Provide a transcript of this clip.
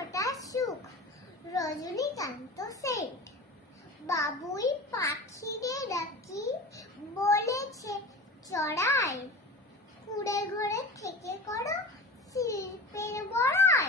ফোঁটা সুখ, রজনীকান্ত সেন্ট। বাবুই পাখিরে ডাকি, বলেছে চড়াই, কুঁড়ে ঘরে থেকে করো শিল্পের বড়াই।